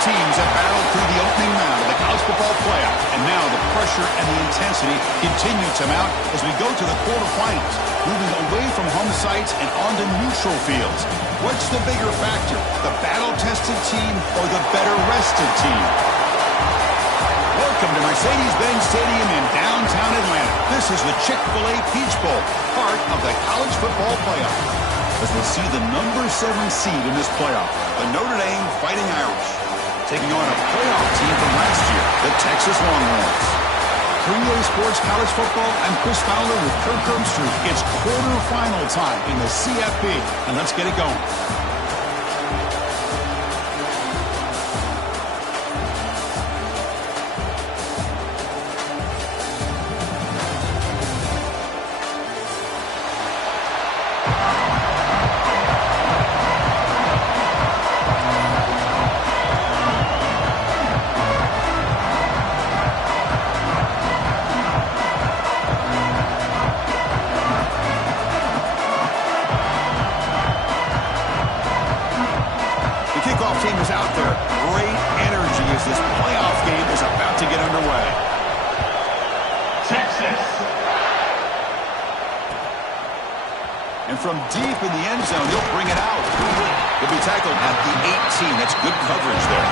teams have battled through the opening round of the college football playoff, and now the pressure and the intensity continue to mount as we go to the quarterfinals, moving away from home sites and onto neutral fields. What's the bigger factor, the battle-tested team or the better-rested team? Welcome to Mercedes-Benz Stadium in downtown Atlanta. This is the Chick-fil-A Peach Bowl, part of the college football playoff. As we'll see the number 7 seed in this playoff, the Notre Dame Fighting Irish, taking on a playoff team from last year, the Texas Longhorns. 3A Sports College Football, I'm Chris Fowler with Kirk Herbstreit. It's quarterfinal time in the CFP, and let's get it going. Team is out there. Great energy as this playoff game is about to get underway. Texas. And from deep in the end zone, he'll bring it out. He'll be tackled at the 18. That's good coverage there.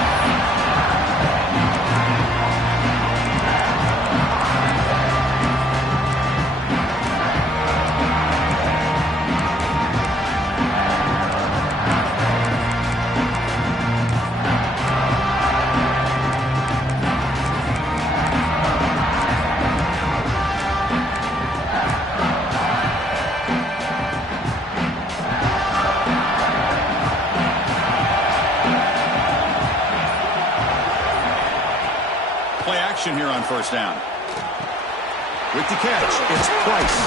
Play action here on first down. With the catch, it's Price.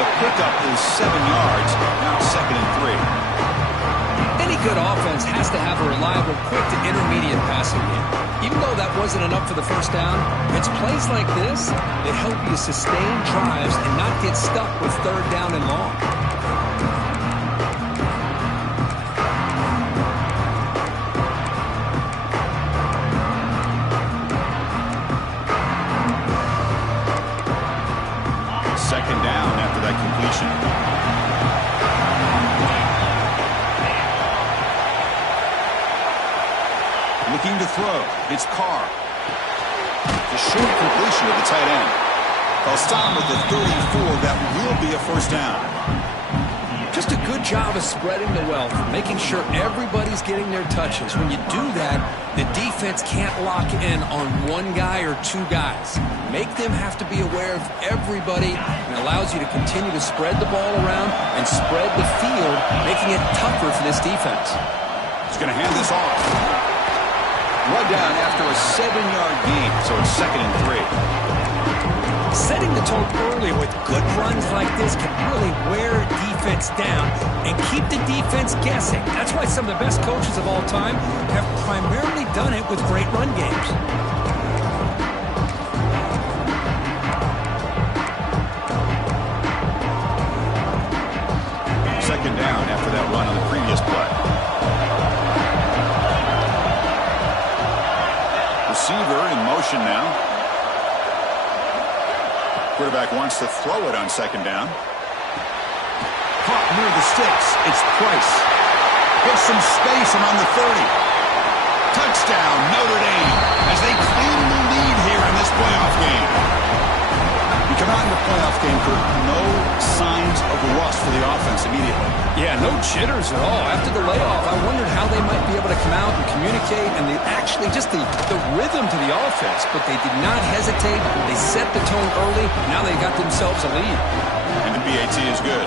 The pickup is 7 yards, now 2nd and 3. Any good offense has to have a reliable, quick to intermediate passing game. Even though that wasn't enough for the first down, it's plays like this that help you sustain drives and not get stuck with 3rd down and long. Second down after that completion. Looking to throw. It's Carr. The short completion of the tight end. They'll stop with the 34. That will be a first down. Just a good job of spreading the wealth, making sure everybody's getting their touches. When you do that, the defense can't lock in on one guy or 2 guys. Make them have to be aware of everybody, and allows you to continue to spread the ball around and spread the field, making it tougher for this defense. He's going to hand this off. Run down after a 7-yard gain, so it's 2nd and 3. Setting the tone early with good runs like this can really wear a defense down and keep the defense guessing. That's why some of the best coaches of all time have primarily done it with great run games. Second down after that run on the previous play. Receiver in motion now. Quarterback wants to throw it on second down. Caught near the sticks. It's Price. Gets some space and on the 30. Touchdown, Notre Dame, as they claim the lead here in this playoff game. You come out in the playoff game, Kirk, no signs of rust for the offense immediately. Yeah, no jitters at all. After the layoff, I wondered how they might be able to come out and communicate and actually just the rhythm to the offense. But they did not hesitate. They set the tone early. Now they got themselves a lead. And the BAT is good.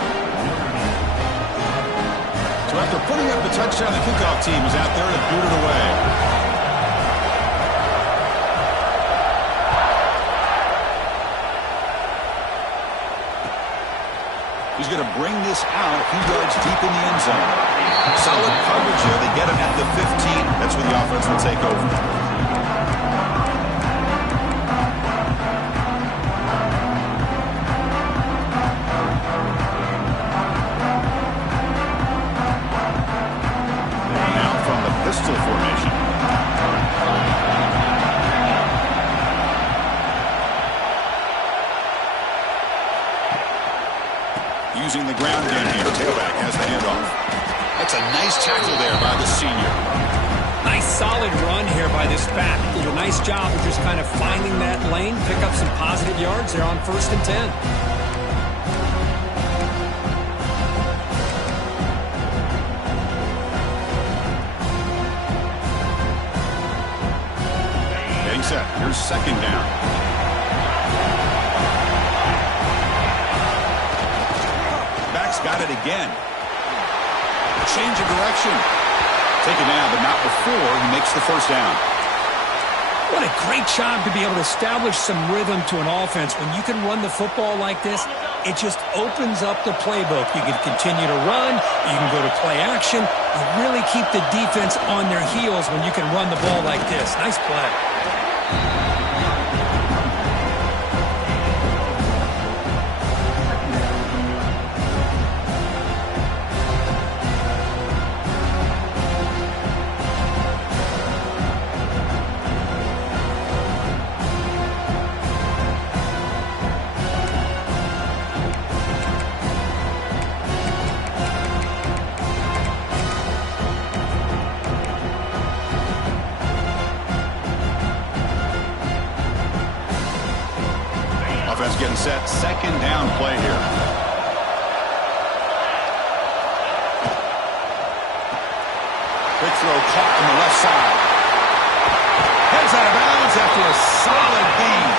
So after putting up the touchdown, the kickoff team is out there to boot it away. He's going to bring this out a few yards deep in the end zone. Solid coverage here. They get him at the 15. That's where the offense will take over. Now from the pistol formation. Using the ground game here. Tailback has the handoff. That's a nice tackle there by the senior. Nice solid run here by this back. Did a nice job of just kind of finding that lane, pick up some positive yards there on 1st and 10. Getting set. Here's 2nd down. Back's got it again. Change of direction. Taken down, but not before he makes the 1st down. What a great job to be able to establish some rhythm to an offense. When you can run the football like this, it just opens up the playbook. You can continue to run. You can go to play action. You really keep the defense on their heels when you can run the ball like this. Nice play. Getting set. 2nd down play here. Quick throw caught on the left side. Heads out of bounds after a solid gain.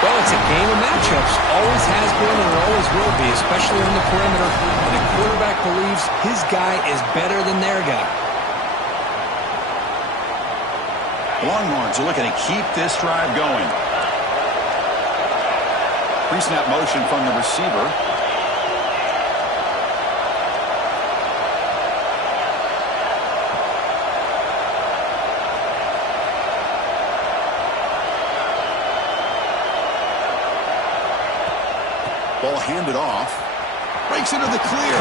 Well, it's a game of matchups. Always has been and always will be, especially on the perimeter. And the quarterback believes his guy is better than their guy. Longhorns are looking to keep this drive going. Pre-snap motion from the receiver. Ball handed off. Breaks into the clear.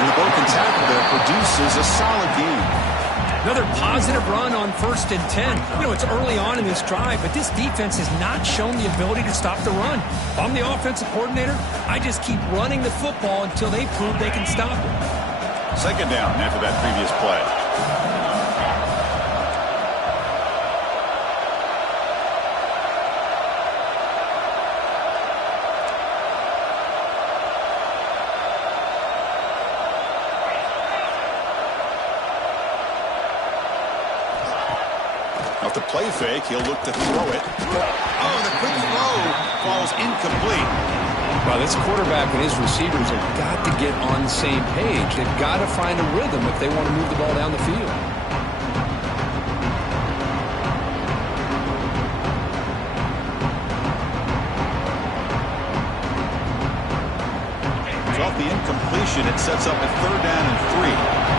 And the broken tackle there produces a solid gain. Another positive run on 1st and 10. You know, it's early on in this drive, but this defense has not shown the ability to stop the run. If I'm the offensive coordinator, I just keep running the football until they prove they can stop it. 2nd down after that previous play. Off the play fake, he'll look to throw it. Oh, the quick throw falls incomplete. Well, this quarterback and his receivers have got to get on the same page. They've got to find a rhythm if they want to move the ball down the field. So off the incompletion, it sets up a 3rd down and 3.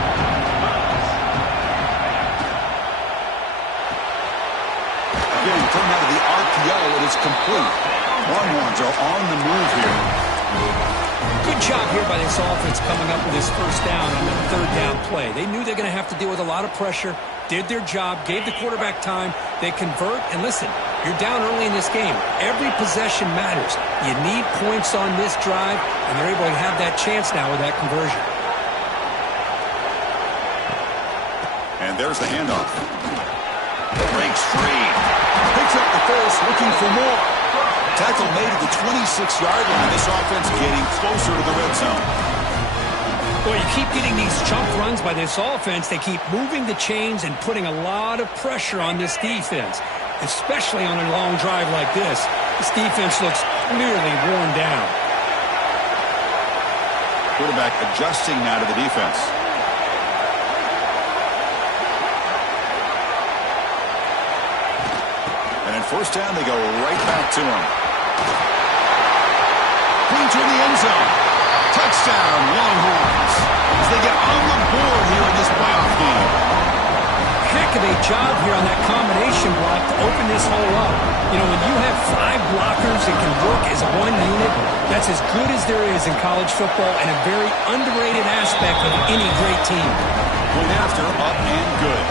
Coming out of the RPO, it is complete. Longhorns are on the move here. Good job here by this offense coming up with this 1st down on that 3rd down play. They knew they're going to have to deal with a lot of pressure, did their job, gave the quarterback time. They convert, and listen, you're down early in this game. Every possession matters. You need points on this drive, and they're able to have that chance now with that conversion. And there's the handoff. Breaks free. Picks up the first, looking for more. Tackle made at the 26-yard line. This offense getting closer to the red zone. Well, you keep getting these chunk runs by this offense. They keep moving the chains and putting a lot of pressure on this defense, especially on a long drive like this. This defense looks clearly worn down. Quarterback adjusting now to the defense. And in 1st down, they go right back to him. Clean to the end zone. Touchdown, Longhorns. As they get on the board here in this playoff game. Heck of a job here on that combination block to open this hole up. You know, when you have 5 blockers that can work as one unit, that's as good as there is in college football and a very underrated aspect of any great team. Point after, up and good.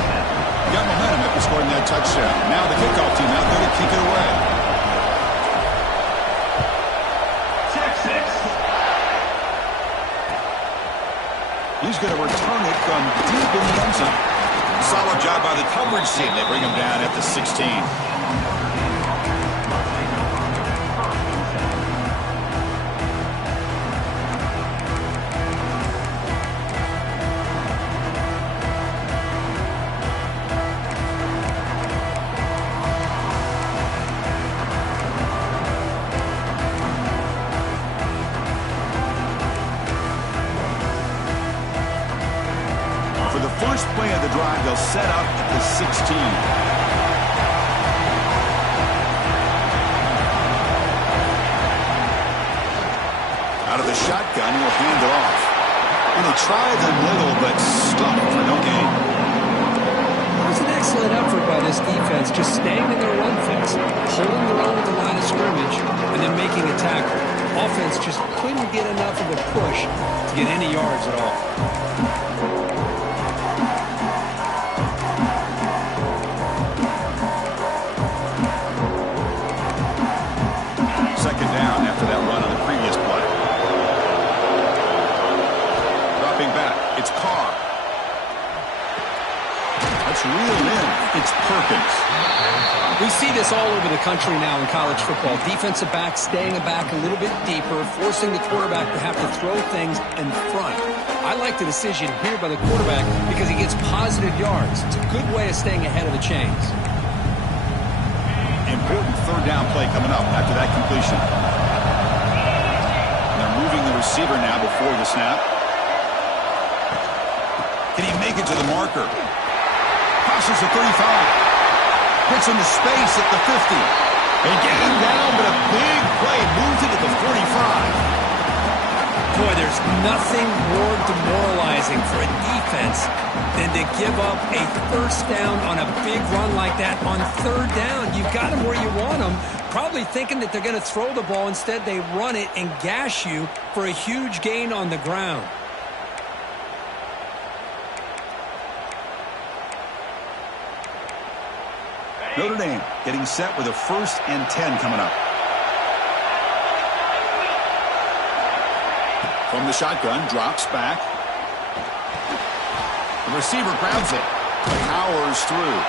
Got momentum after scoring that touchdown. Now the kickoff team out there to kick it away. Texas He's going to return it from deep in the end zone. Solid job by the coverage team. They bring him down at the 16. For the first play of the drive, they'll set up at the 16. Out of the shotgun, he'll hand it off. And they try the middle, but stuck for no gain. It was an excellent effort by this defense, just staying in their run fix, holding their own at the line of scrimmage, and then making a tackle. Offense just couldn't get enough of a push to get any yards at all. Second down after that run on the previous play. Dropping back, it's Carr. Let's reel in. It's Perkins. We see this all over the country now in college football. Defensive backs staying back a little bit deeper, forcing the quarterback to have to throw things in front. I like the decision here by the quarterback because he gets positive yards. It's a good way of staying ahead of the chains. Important third down play coming up after that completion. And they're moving the receiver now before the snap. Can he make it to the marker? Crosses the 35. Gets into space at the 50. They get him down, but a big play moves it to the 45. Boy, there's nothing more demoralizing for a defense than to give up a first down on a big run like that on third down. You've got them where you want them, probably thinking that they're going to throw the ball. Instead, they run it and gash you for a huge gain on the ground. Notre Dame getting set with a 1st and 10 coming up. From the shotgun, drops back. The receiver grabs it. Powers through.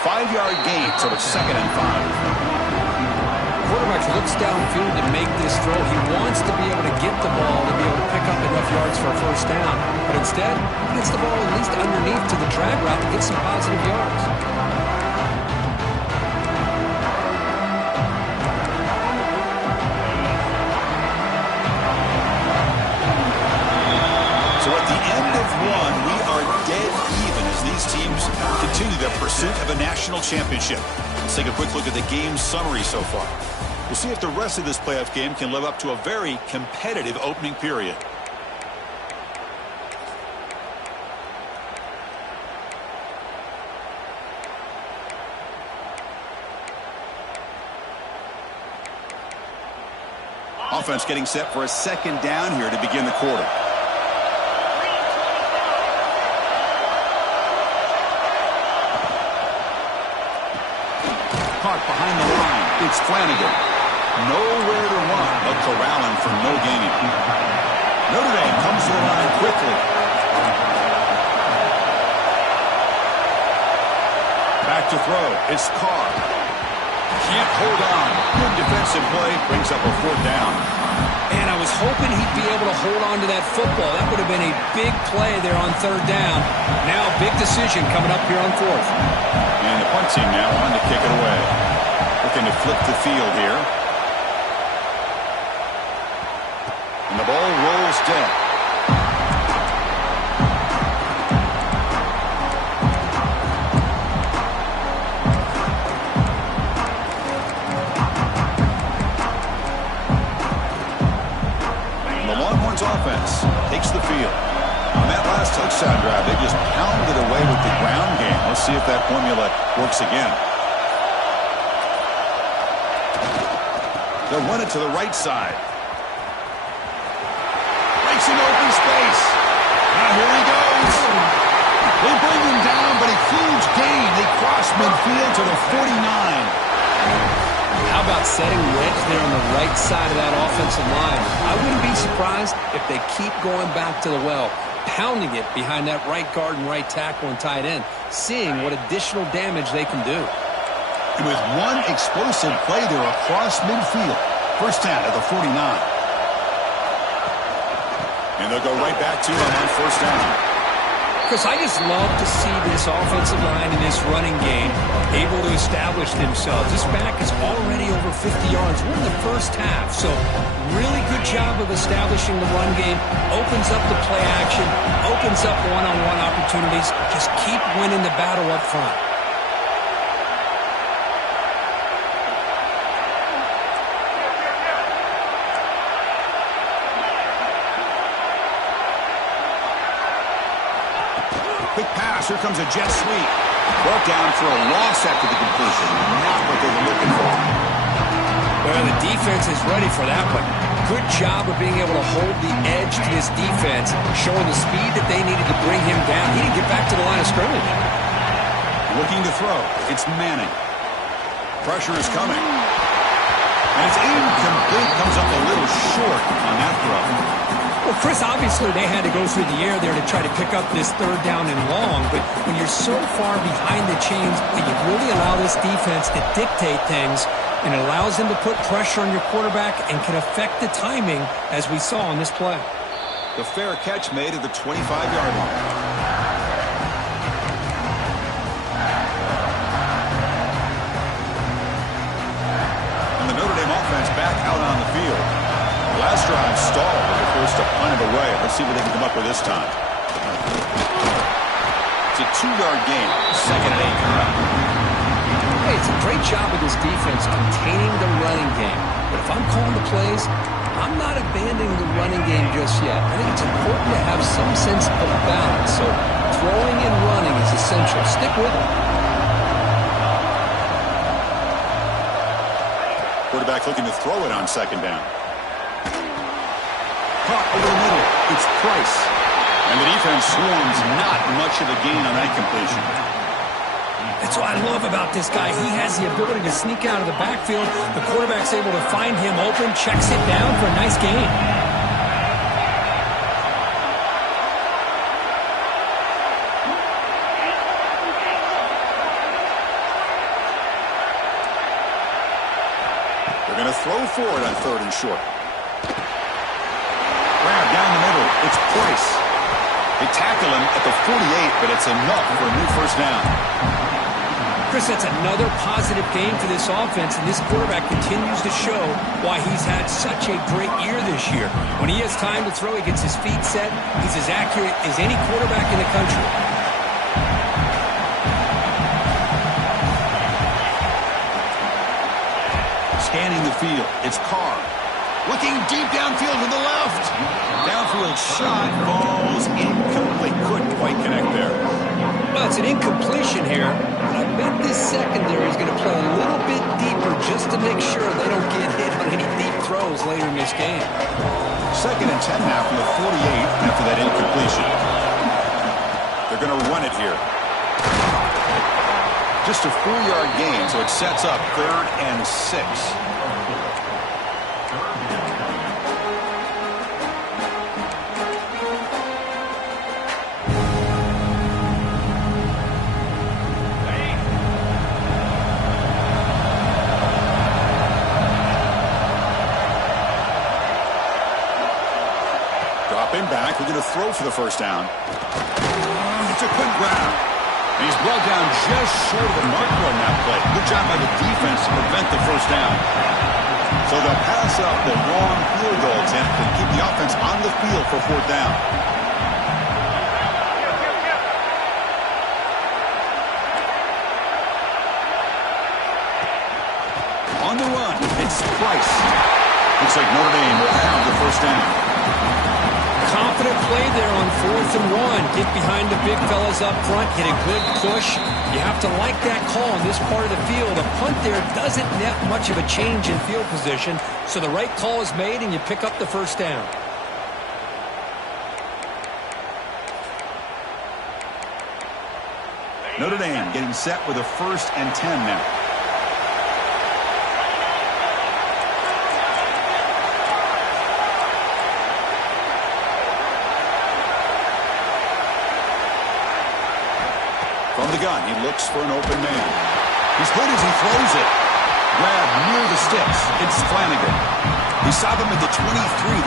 5-yard gain, so it's 2nd and 5. Quarterback looks downfield to make this throw. He wants to be able to get the ball to be able to pick up enough yards for a first down. But instead, he gets the ball at least underneath to the drag route to get some positive yards. So at the end of one, we are dead even as these teams continue their pursuit of a national championship. Let's take a quick look at the game summary so far. We'll see if the rest of this playoff game can live up to a very competitive opening period. Offense getting set for a 2nd down here to begin the quarter. Caught behind the line. It's Flanagan. Nowhere to run, but corralling for no gain. Notre Dame comes to the line quickly. Back to throw. It's Carr. Can't hold on. Good defensive play. Brings up a 4th down. And I was hoping he'd be able to hold on to that football. That would have been a big play there on 3rd down. Now big decision coming up here on 4th. And the punt team now on to kick it away. Looking to flip the field here. And the ball rolls dead. And the Longhorns offense takes the field. On that last touchdown drive, they just pounded away with the ground game. Let's see if that formula works again. They'll run it to the right side. Breaks an open space. Now here he goes. They bring him down, but a huge gain. They cross midfield to the 49. How about setting wedge there on the right side of that offensive line? I wouldn't be surprised if they keep going back to the well. pounding it behind that right guard and right tackle and tight end, seeing what additional damage they can do. And with one explosive play there across midfield. First down at the 49. And they'll go right back to him on first down. Chris, I just love to see this offensive line and this running game able to establish themselves. This back is already over 50 yards. We're in the first half, so really good job of establishing the run game. Opens up the play action, opens up one-on-one opportunities. Just keep winning the battle up front. Quick pass. Here comes a jet sweep. Brought down for a loss after the completion. Not what they were looking for. Well, the defense is ready for that one. Good job of being able to hold the edge to this defense, showing the speed that they needed to bring him down. He didn't get back to the line of scrimmage. Looking to throw. It's Manning. Pressure is coming. And it's incomplete. Comes up a little short on that throw. Well, Chris, obviously they had to go through the air there to try to pick up this third down and long, but when you're so far behind the chains, you really allow this defense to dictate things, and it allows them to put pressure on your quarterback and can affect the timing, as we saw on this play. The fair catch made at the 25-yard line. And the Notre Dame offense back out on the field. Last drive stalled, but they're forced to punt it away. Let's see what they can come up with this time. It's a 2-yard gain, second and 8. Hey, it's a great job of this defense containing the running game. But if I'm calling the plays, I'm not abandoning the running game just yet. I think it's important to have some sense of balance. So throwing and running is essential. Stick with it. Quarterback looking to throw it on second down. Caught over the middle. It's Price. And the defense swarms not much of a gain on that completion. That's what I love about this guy. He has the ability to sneak out of the backfield. The quarterback's able to find him open, checks it down for a nice gain. They're going to throw for it on third and short. Grab down the middle. It's Price. They tackle him at the 48, but it's enough for a new first down. Chris, that's another positive game for this offense, and this quarterback continues to show why he's had such a great year this year. When he has time to throw, he gets his feet set. He's as accurate as any quarterback in the country. Scanning the field. It's Carr. Looking deep downfield to the left. Downfield shot falls incomplete. Couldn't quite connect there. Well, it's an incompletion here, but I bet this secondary is going to play a little bit deeper just to make sure they don't get hit on any deep throws later in this game. Second and 10 now from the 48 after that incompletion. They're going to run it here. Just a 4-yard gain, so it sets up third and 6. Dropping back, we're going to throw for the first down. It's a quick grab. And he's brought down just short of the marker on that play. Good job by the defense to prevent the first down. So they'll pass up the long field goal attempt and keep the offense on the field for fourth down. On the run, it's Price. Looks like Notre Dame will have the first down. Confident play there on 4th and 1. Get behind the big fellas up front. Get a good push. You have to like that call in this part of the field. A punt there doesn't net much of a change in field position. So the right call is made and you pick up the first down. Notre Dame getting set with a 1st and 10 now. From the gun, he looks for an open man. He's hit as he throws it. Grab near the sticks. It's Flanagan. We saw them at the 23.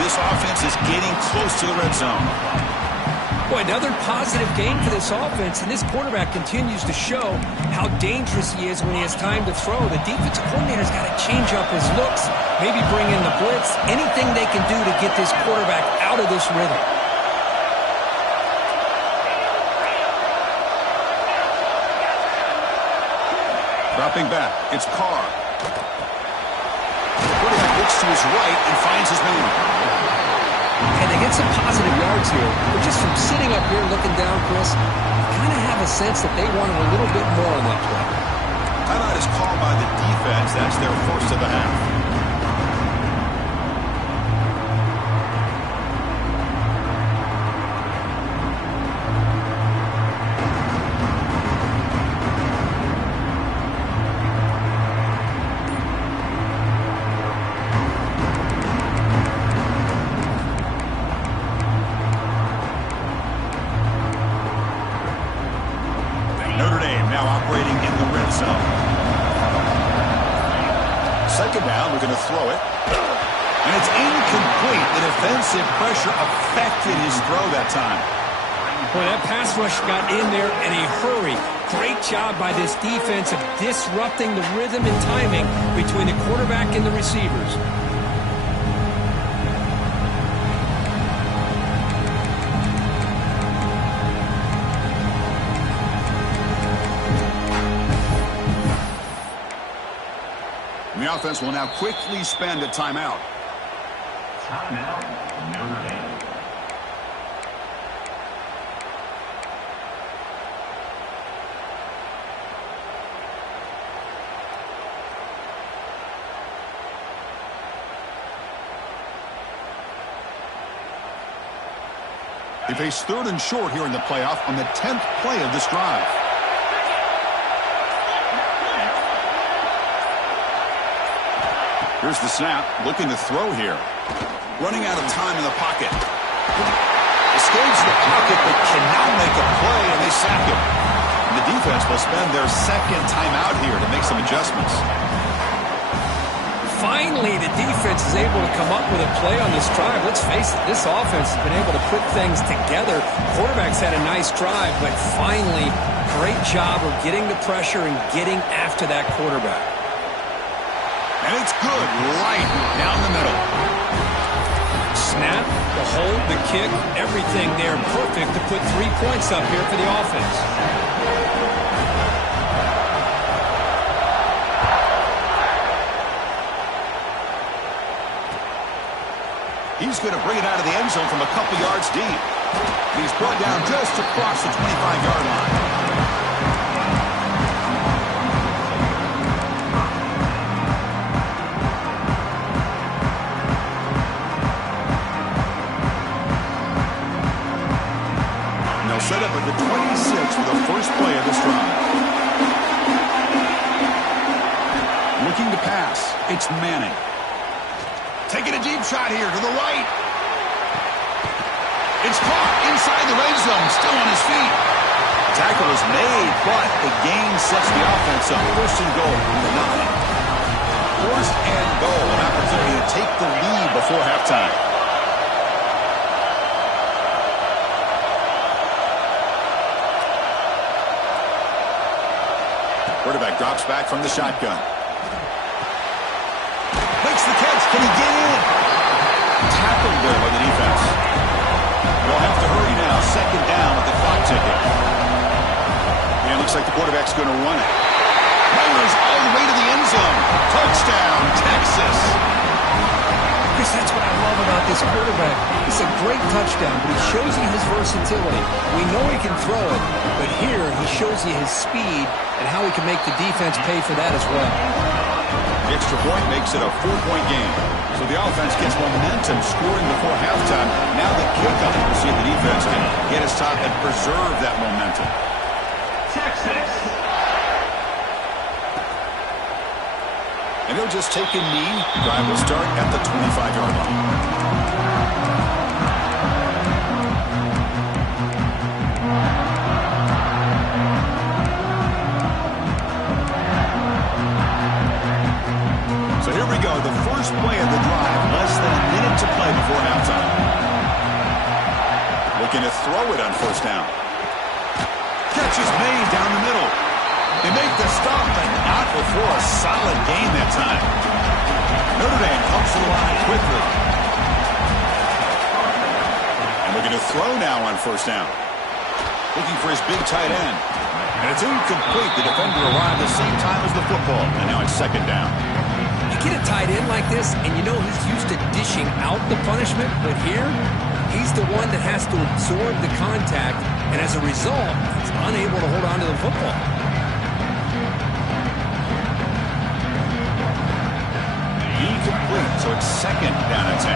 This offense is getting close to the red zone. Boy, another positive game for this offense, and this quarterback continues to show how dangerous he is when he has time to throw. The defensive coordinator's got to change up his looks, maybe bring in the blitz, anything they can do to get this quarterback out of this rhythm. Dropping back, it's Carr. The quarterback looks to his right and finds his man. And they get some positive yards here, but just from sitting up here looking down, Chris, you kind of have a sense that they wanted a little bit more on that play. Timeout is called by the defense. That's their first of the half. Notre Dame now operating in the red zone. Second down, we're going to throw it. And it's incomplete. The defensive pressure affected his throw that time. Boy, that pass rush got in there in a hurry. Great job by this defense of disrupting the rhythm and timing between the quarterback and the receivers. The offense will now quickly spend a timeout. Timeout, Notre Dame. They face third and short here in the playoff on the 10th play of this drive. Here's the snap, looking to throw here. Running out of time in the pocket. Escapes the pocket, but cannot make a play, and they sack him. And the defense will spend their second timeout here to make some adjustments. Finally, the defense is able to come up with a play on this drive. Let's face it, this offense has been able to put things together. Quarterback's had a nice drive, but finally, great job of getting the pressure and getting after that quarterback. And it's good, right down the middle. Snap, the hold, the kick, everything there perfect to put 3 points up here for the offense. He's going to bring it out of the end zone from a couple yards deep. He's brought down just across the 25-yard line. Set up at the 26 for the first play of this drive. Looking to pass. It's Manning. Taking a deep shot here to the right. It's caught inside the red zone. Still on his feet. Tackle is made, but the gain sets the offense up. First and goal from the 9. First and goal. An opportunity to take the lead before halftime. Quarterback drops back from the shotgun. Makes the catch. Can he get in? Tackled there by the defense. They'll have to hurry now. Second down with the clock ticking. And it looks like the quarterback's going to run it. Runs all the way to the end zone. Touchdown, Texas. Chris, that's what I love about this quarterback. It's a great touchdown, but he shows you his versatility. We know he can throw it, but here he shows you his speed and how he can make the defense pay for that as well. The extra point makes it a 4-point game. So the offense gets momentum scoring before halftime. Now the kickoff. We'll see if the defense can get his top and preserve that momentum. Texas. And they'll just take a knee. Drive will start at the 25-yard line. throw it on first down. Catch is made down the middle. They make the stop, but not before a solid gain that time. Notre Dame comes to the line quickly. And looking to throw now on first down. Looking for his big tight end. And it's incomplete. The defender arrived the same time as the football. And now it's second down. You get a tight end like this, and you know he's used to dishing out the punishment, but here, he's the one that has to absorb the contact, and as a result, he's unable to hold on to the football. Incomplete, so it's second down and 10.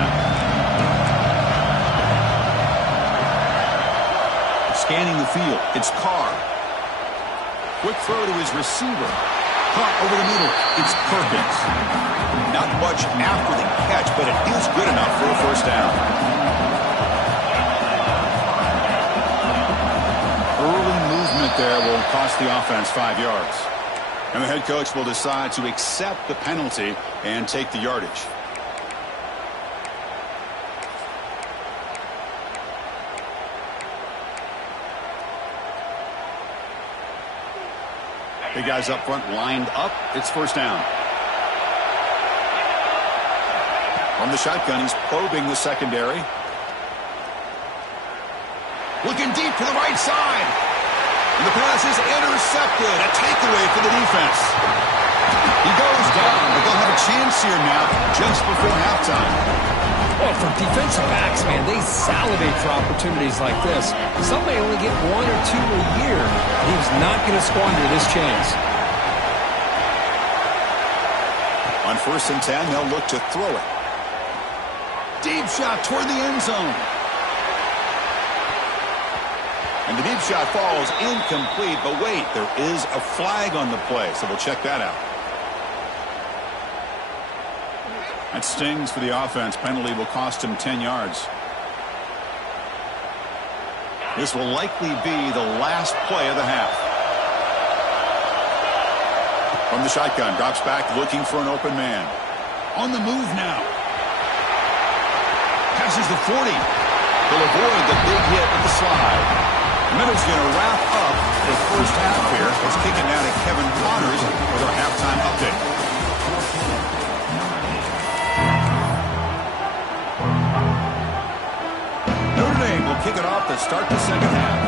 Scanning the field, it's Carr. Quick throw to his receiver. Caught over the middle, it's Perkins. Not much after the catch, but it is good enough for a first down. Early movement there will cost the offense 5 yards. And the head coach will decide to accept the penalty and take the yardage. The guys up front lined up. It's first down. From the shotgun, he's probing the secondary. Looking deep to the right side. And the pass is intercepted. A takeaway for the defense. He goes down, but they'll have a chance here now just before halftime. Well, for defensive backs, man, they salivate for opportunities like this. Some may only get 1 or 2 a year. He was not going to squander this chance. On first and 10, they'll look to throw it. Deep shot toward the end zone. And the deep shot falls incomplete, but wait, there is a flag on the play, so we'll check that out. That stings for the offense. Penalty will cost him 10 yards. This will likely be the last play of the half. From the shotgun, drops back looking for an open man. On the move now. Passes the 40. He'll avoid the big hit with the slide. Minutes going to wrap up the first half here. Let's kick it now to Kevin Connors with our halftime update. Notre Dame will kick it off to start the second half.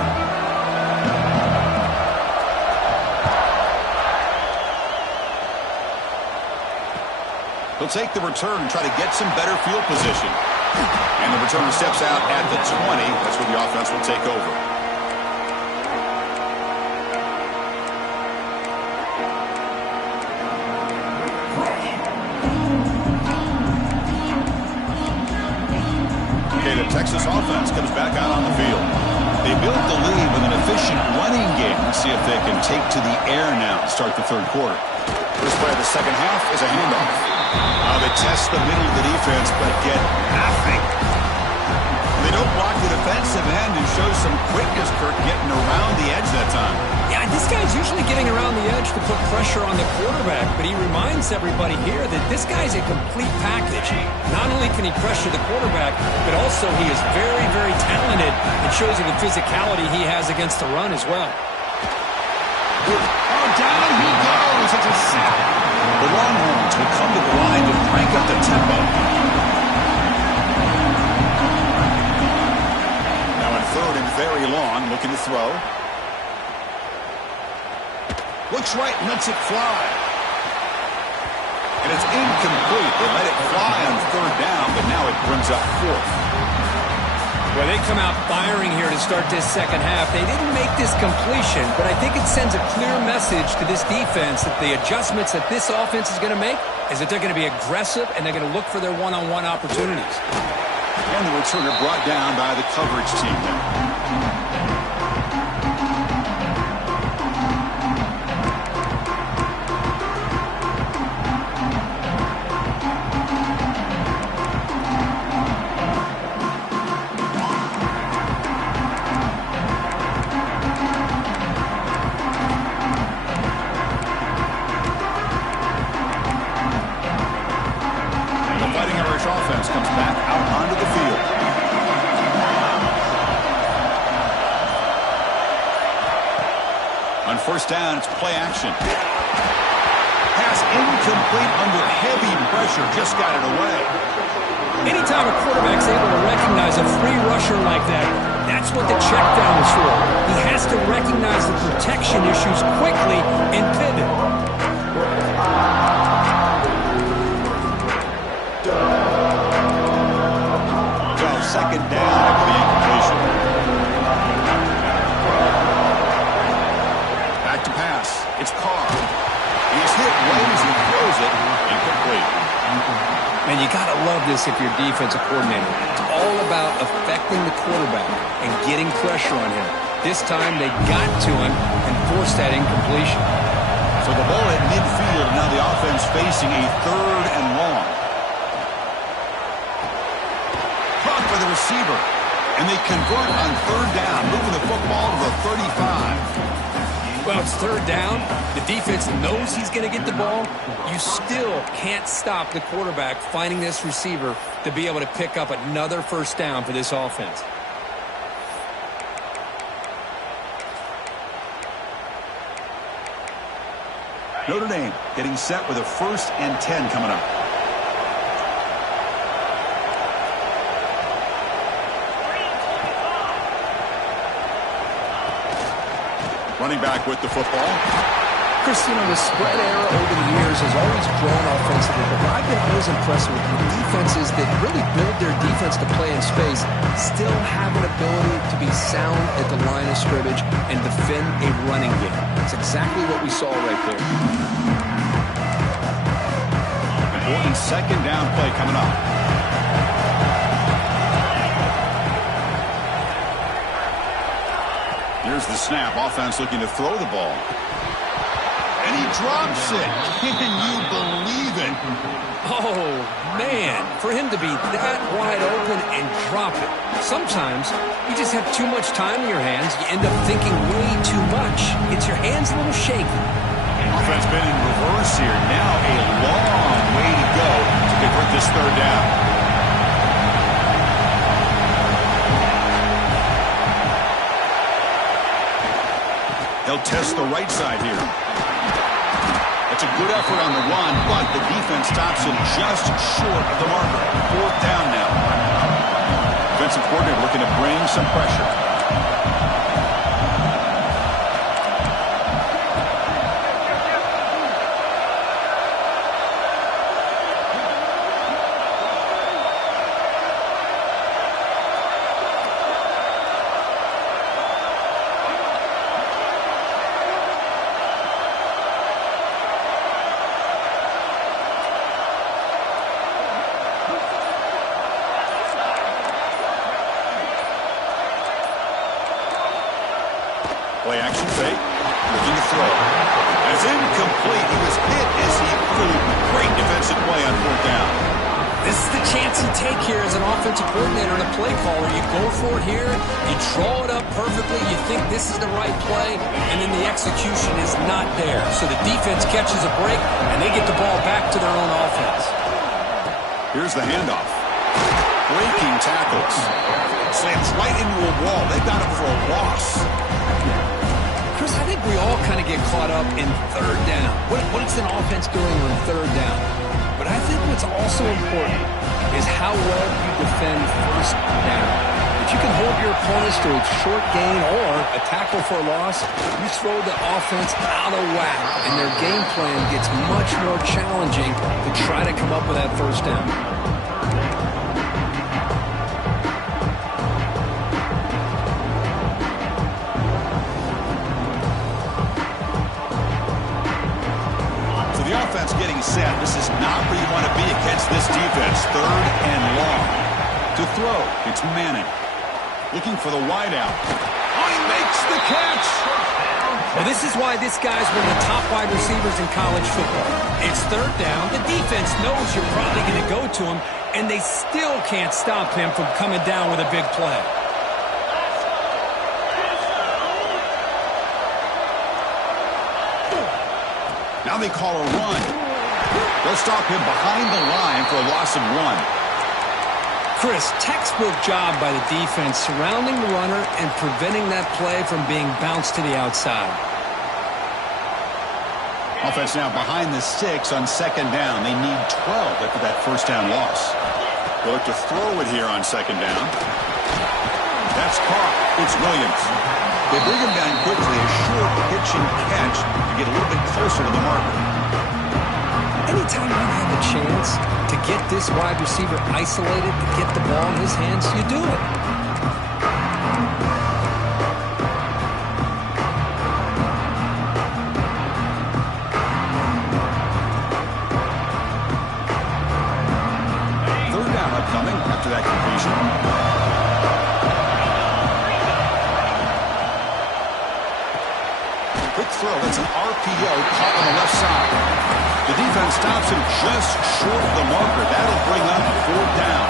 He'll take the return and try to get some better field position. And the returner steps out at the 20. That's where the offense will take over. Okay, the Texas offense comes back out on the field. They built the lead with an efficient running game. Let's see if they can take to the air now to start the third quarter. First play of the second half is a handoff. They test the middle of the defense, but get nothing. They don't block the defensive end and show some quickness, Kirk, getting around the edge that time. Yeah, this guy's usually getting around the edge to put pressure on the quarterback, but he reminds everybody here that this guy's a complete package. Not only can he pressure the quarterback, but also he is very, very talented and shows you the physicality he has against the run as well. Oh, down he goes. It's a sack. The Longhorns will come to the line to crank up the tempo. Now in third and very long, looking to throw. Looks right, lets it fly. And it's incomplete. They let it fly on third down, but now it brings up fourth. Well, they come out firing here to start this second half. They didn't make this completion, but I think it sends a clear message to this defense that the adjustments that this offense is going to make is that they're going to be aggressive and they're going to look for their one-on-one opportunities. And the returner brought down by the coverage team there. Offense comes back out onto the field. first down. It's play action. Pass incomplete under heavy pressure. Just got it away. Anytime a quarterback's able to recognize a free rusher like that, that's what the check down is for. He has to recognize the protection issues quickly and pivot. So second down after the incompletion. Back to pass. It's Carr. He's hit right as he throws it. Incomplete. Man, you got to love this if you're a defensive coordinator. It's all about affecting the quarterback and getting pressure on him. This time they got to him and forced that incompletion. So the ball at midfield, now the offense facing a third and long. Caught by the receiver. And they convert on third down, moving the football to the 35. Well, it's third down. The defense knows he's going to get the ball. You still can't stop the quarterback finding this receiver to be able to pick up another first down for this offense. Notre Dame getting set with a 1st and 10 coming up. Running back with the football. Chris, the spread era over the years has always grown offensively, but what I've been always impressed with defenses that really build their defense to play in space still have an ability to be sound at the line of scrimmage and defend a running game. That's exactly what we saw right there. Important second down play coming up. Here's the snap. Offense looking to throw the ball. And he drops it. Can you believe it? Oh, man. For him to be that wide open and drop it. Sometimes you just have too much time in your hands. You end up thinking way too much. Gets your hands a little shaky. Offense been in reverse here. Now a long way to go to convert this third down. They'll test the right side here. That's a good effort on the run, but the defense stops him just short of the marker. 4th down now. Defensive coordinator looking to bring some pressure. Play action fake. Looking to throw. That's incomplete. He was hit as he threw. Great defensive play on 4th down. This is the chance you take here as an offensive coordinator and a play caller. You go for it here. You draw it up perfectly. You think this is the right play, and then the execution is not there. So the defense catches a break, and they get the ball back to their own offense. Here's the handoff. Breaking tackles. Slams right into a wall. They got him for a loss. Chris, I think we all kind of get caught up in third down. What's an offense doing on third down? But I think what's also important is how well you defend first down. If you can hold your opponents to a short gain or a tackle for a loss, you throw the offense out of whack, and their game plan gets much more challenging to try to come up with that first down. Getting set. This is not where you want to be against this defense. 3rd and long. To throw, it's Manning. Looking for the wideout. Oh, he makes the catch! Well, this is why this guy's one of the top wide receivers in college football. It's third down. The defense knows you're probably going to go to him, and they still can't stop him from coming down with a big play. Now they call a run. They'll stop him behind the line for a loss of 1. Chris, textbook job by the defense surrounding the runner and preventing that play from being bounced to the outside. Offense now behind the 6 on second down. They need 12 after that first down loss. They'll look to throw it here on second down. That's caught. It's Williams. They bring him down quickly, a short pitch and catch to get a little bit closer to the marker. Anytime you have a chance to get this wide receiver isolated, to get the ball in his hands, you do it. Coming after that completion. Quick throw. That's an RPO caught on the left side. The defense stops him just short of the marker. That'll bring up fourth down.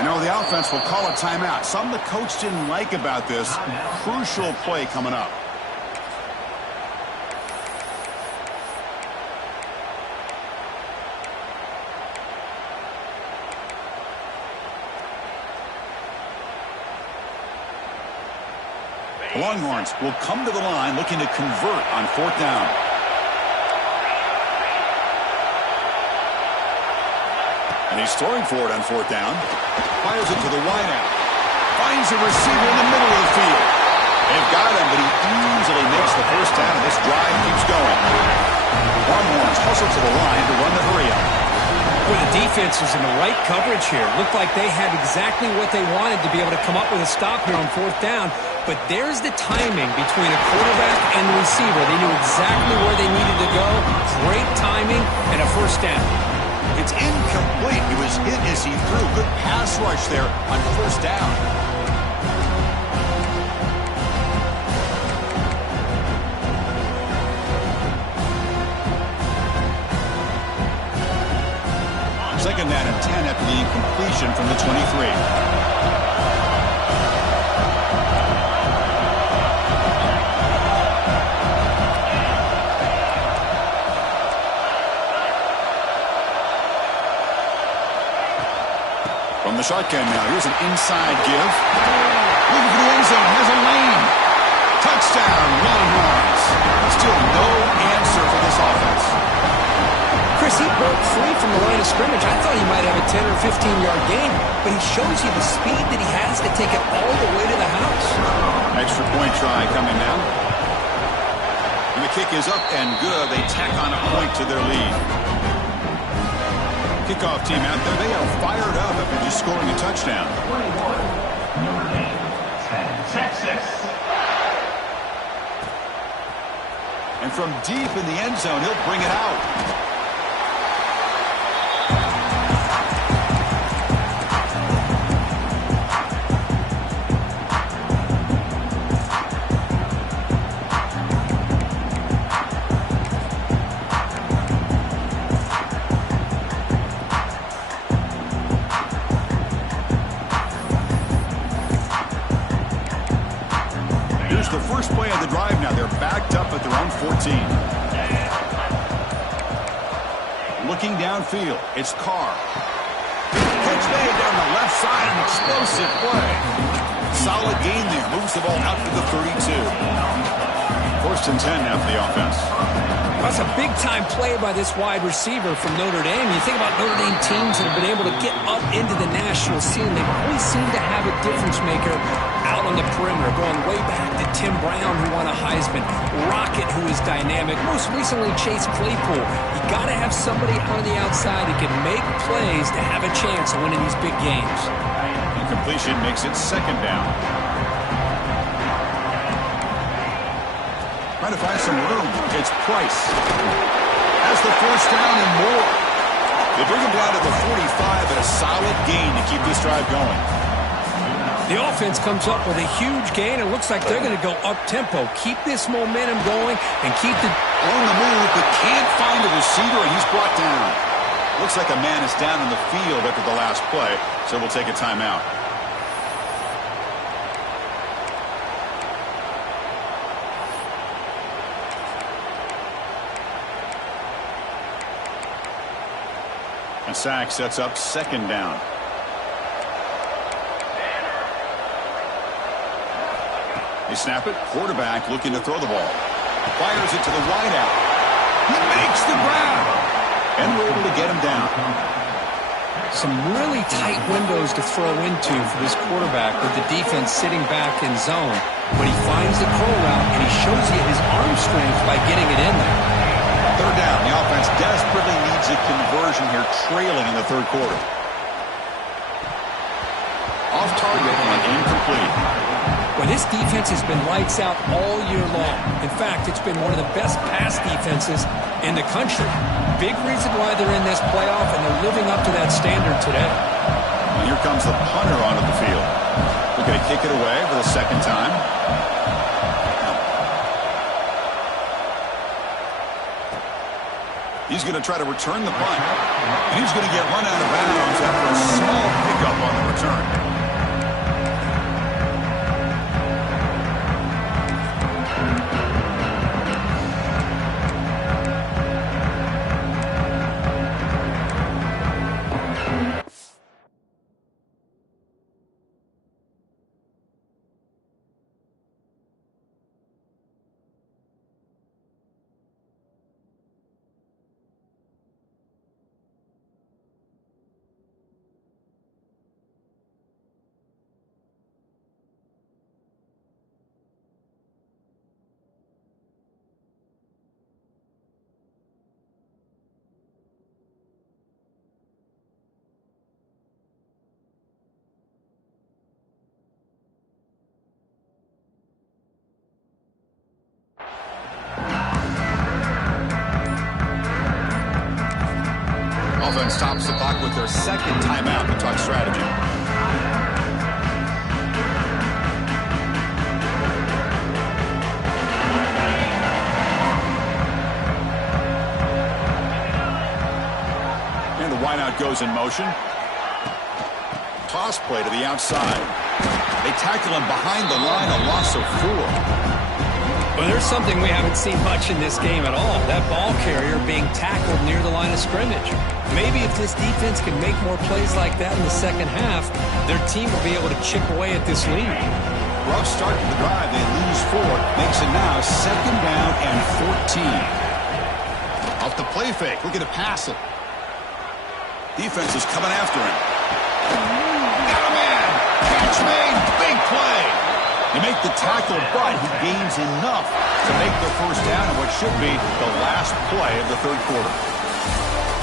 And now the offense will call a timeout. Something the coach didn't like about this. Crucial play coming up. Longhorns will come to the line looking to convert on fourth down. And he's throwing for it on fourth down. Fires it to the wideout. Finds a receiver in the middle of the field. They've got him, but he easily makes the first down, and this drive keeps going. Longhorns hustle to the line to run the hurry-up. Well, the defense was in the right coverage here. Looked like they had exactly what they wanted to be able to come up with a stop here on fourth down. But there's the timing between a quarterback and the receiver. They knew exactly where they needed to go. Great timing and a first down. It's incomplete. He was hit as he threw. Good pass rush there on first down. Second down and 10 after the incompletion from the 23. From the shotgun now, here's an inside give. Looking for the end zone, has a lane. Touchdown, Longhorns. Still no answer for this offense. Chris, he broke free from the line of scrimmage. I thought he might have a 10 or 15-yard gain, but he shows you the speed that he has to take it all the way to the house. Extra point try coming now. And the kick is up and good. They tack on a point to their lead. Kickoff team out there, they are fired up after just scoring a touchdown. 21, Notre Dame, 10, Texas. And from deep in the end zone, he'll bring it out. The first play of the drive now. They're backed up at their own 14. Looking downfield, it's Carr. Catch made down the left side, an explosive play. Solid gain there. Moves the ball out to the 32. First and 10 now for the offense. That's a big-time play by this wide receiver from Notre Dame. You think about Notre Dame teams that have been able to get up into the national scene. They always seem to have a difference maker out on the perimeter, going way back to Tim Brown, who won a Heisman, Rocket, who is dynamic, most recently Chase Claypool. You got to have somebody on the outside who can make plays to have a chance of winning these big games. Incompletion makes it second down. Trying to find some room. It's Price. Has the first down and more. They bring him down to the 45 and a solid gain to keep this drive going. The offense comes up with a huge gain. It looks like they're going to go up-tempo. Keep this momentum going and keep the... On the move, but can't find the receiver, and he's brought down. Looks like a man is down in the field after the last play, so we'll take a timeout. And sack sets up second down. They snap it. Quarterback looking to throw the ball. Fires it to the wideout. He makes the grab. And we're able to get him down. Some really tight windows to throw into for this quarterback with the defense sitting back in zone. But he finds the curl route, and he shows you his arm strength by getting it in there. Third down. The offense desperately needs a conversion here, trailing in the third quarter. Off target and incomplete. Well, this defense has been lights out all year long. In fact, it's been one of the best pass defenses in the country. Big reason why they're in this playoff, and they're living up to that standard today. And here comes the punter onto the field. Looking to kick it away for the second time. He's going to try to return the punt. And he's going to get run out of bounds after a small pickup on the return. Offense stops the clock with their second timeout to talk strategy. And the wideout goes in motion. Toss play to the outside. They tackle him behind the line, a loss of 4. Well, there's something we haven't seen much in this game at all. That ball carrier being tackled near the line of scrimmage. Maybe if this defense can make more plays like that in the second half, their team will be able to chip away at this lead. Rough start to the drive. They lose 4. Makes it now second down and 14. Off the play fake. Looking to pass it. Defense is coming after him. Got a man. Catch made. Big play. They make the tackle, but he gains enough to make the first down in what should be the last play of the third quarter.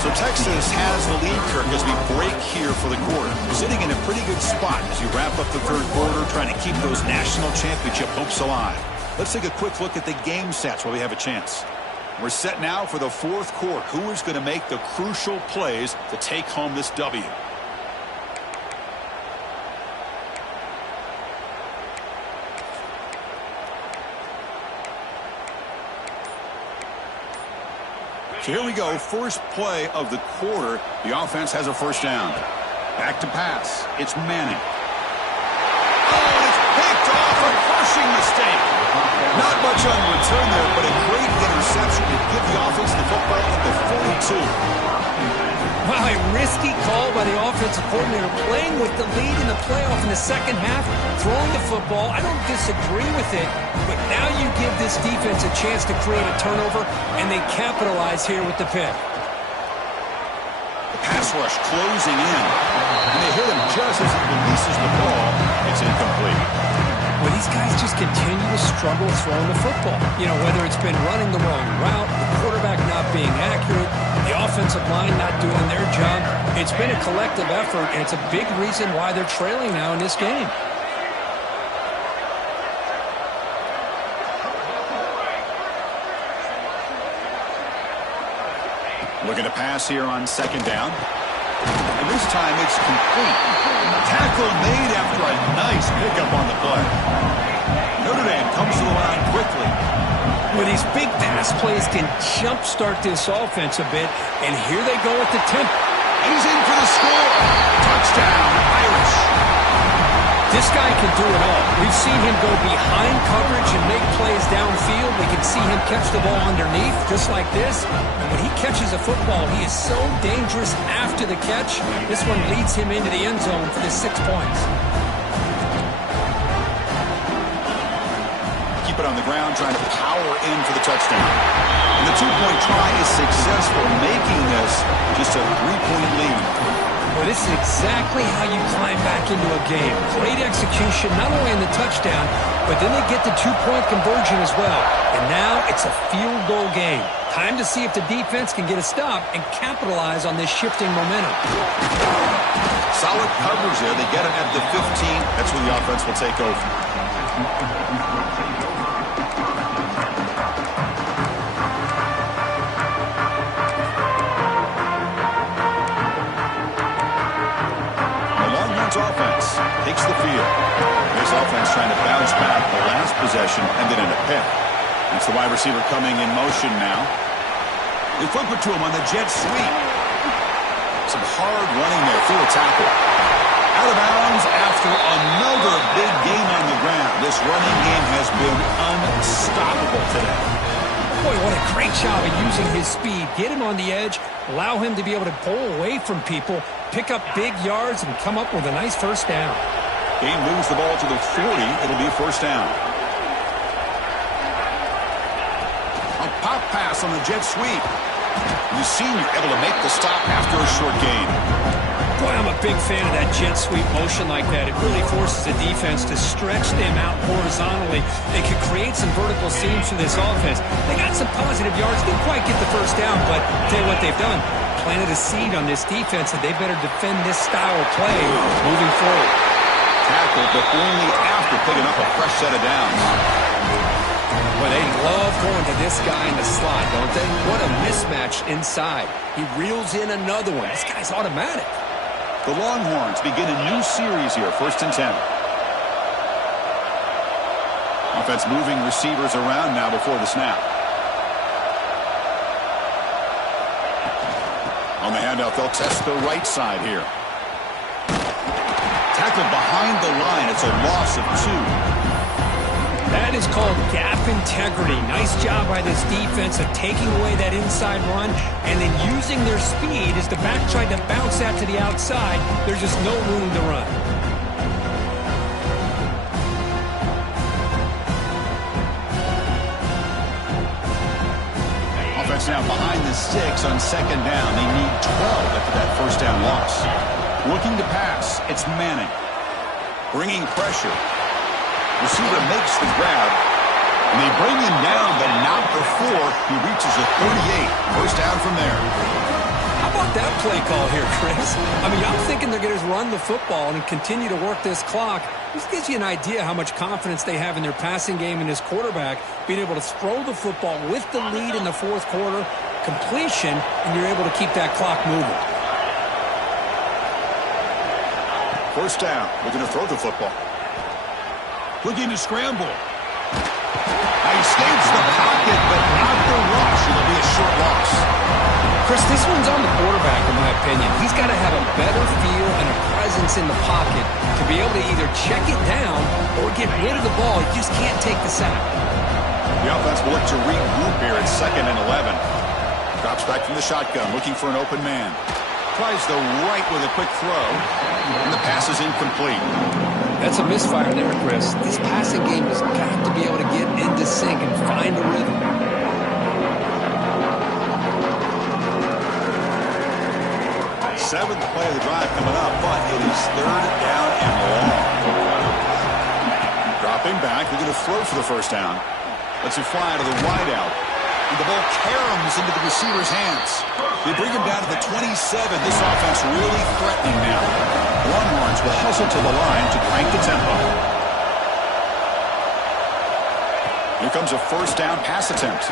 So Texas has the lead, Kirk, as we break here for the quarter. Sitting in a pretty good spot as you wrap up the third quarter, trying to keep those national championship hopes alive. Let's take a quick look at the game stats while we have a chance. We're set now for the fourth quarter. Who is going to make the crucial plays to take home this W? So here we go, first play of the quarter. The offense has a first down. Back to pass. It's Manning. Oh, and it's picked off, a crushing mistake. Not much on the return there, but a great interception to give the offense the football at the 42. Wow, a risky call by the offensive coordinator, playing with the lead in the playoff in the second half, throwing the football. I don't disagree with it, but now you give this defense a chance to create a turnover, and they capitalize here with the pick. The pass rush closing in, and they hit him just as he releases the ball. It's incomplete. Well, these guys just continue to struggle throwing the football. You know, whether it's been running the wrong route, the quarterback not being accurate, the offensive line not doing their job. It's been a collective effort, and it's a big reason why they're trailing now in this game. Looking to pass here on second down. And this time it's complete. Tackle made after a nice pickup on the play. Notre Dame comes to the line quickly. Well, these big pass plays can jumpstart this offense a bit, and here they go at the tempo. And he's in for the score. Touchdown, Irish. This guy can do it all. We've seen him go behind coverage and make plays downfield. We can see him catch the ball underneath, just like this. And when he catches a football, he is so dangerous after the catch. This one leads him into the end zone for the 6 points. it on the ground, trying to power in for the touchdown. And the two-point try is successful, making this just a three-point lead. Well, this is exactly how you climb back into a game. Great execution, not only in the touchdown, but then they get the two-point conversion as well. And now it's a field goal game. Time to see if the defense can get a stop and capitalize on this shifting momentum. Solid coverage there. They get it at the 15. That's where the offense will take over. Offense takes the field. This offense trying to bounce back the last possession and then in a pick. It's the wide receiver coming in motion now. They flip it to him on the jet sweep. Some hard running there through a tackle. Out of bounds after another big gain on the ground. This running game has been unstoppable today. Boy, what a great job of using his speed. Get him on the edge, allow him to be able to pull away from people, pick up big yards, and come up with a nice first down. Game moves the ball to the 40. It'll be first down. A pop pass on the jet sweep. The senior able to make the stop after a short gain. Boy, I'm a big fan of that jet sweep motion like that. It really forces the defense to stretch them out horizontally. They could create some vertical seams for this offense. They got some positive yards. Didn't quite get the first down, but I'll tell you what they've done. Planted a seed on this defense, and they better defend this style of play moving forward. Tackled, but only after picking up a fresh set of downs. Well, they love going to this guy in the slot, don't they? What a mismatch inside. He reels in another one. This guy's automatic. The Longhorns begin a new series here, 1st and 10. Offense moving receivers around now before the snap. On the handout, they'll test the right side here. Tackled behind the line. It's a loss of 2. That is called gap integrity. Nice job by this defense of taking away that inside run and then using their speed as the back tried to bounce that to the outside. There's just no room to run. Offense now behind the 6 on 2nd down. They need 12 after that first down loss. Looking to pass. It's Manning. Bringing pressure. Receiver makes the grab, and they bring him down, but not before he reaches a 38. First down from there. How about that play call here, Chris? I mean, I'm thinking they're going to run the football and continue to work this clock. This gives you an idea how much confidence they have in their passing game and his quarterback, being able to throw the football with the lead in the 4th quarter, completion, and you're able to keep that clock moving. First down. Looking to throw the football. Looking to scramble. He escapes the pocket, but not the rush. It'll be a short loss. Chris, this one's on the quarterback, in my opinion. He's got to have a better feel and a presence in the pocket to be able to either check it down or get rid of the ball. He just can't take the sack. The offense will look to regroup here at 2nd and 11. Drops back from the shotgun, looking for an open man. Tries the right with a quick throw, and the pass is incomplete. That's a misfire there, Chris. This passing game has got to be able to get into sync and find a rhythm. Seventh play of the drive coming up, but it is 3rd down and long. Dropping back, they're going to throw for the first down. Lets it fly to the wide out. And the ball caroms into the receiver's hands. They bring him down to the 27. This offense really threatening now. Longhorns will hustle to the line to crank the tempo. Here comes a first down pass attempt.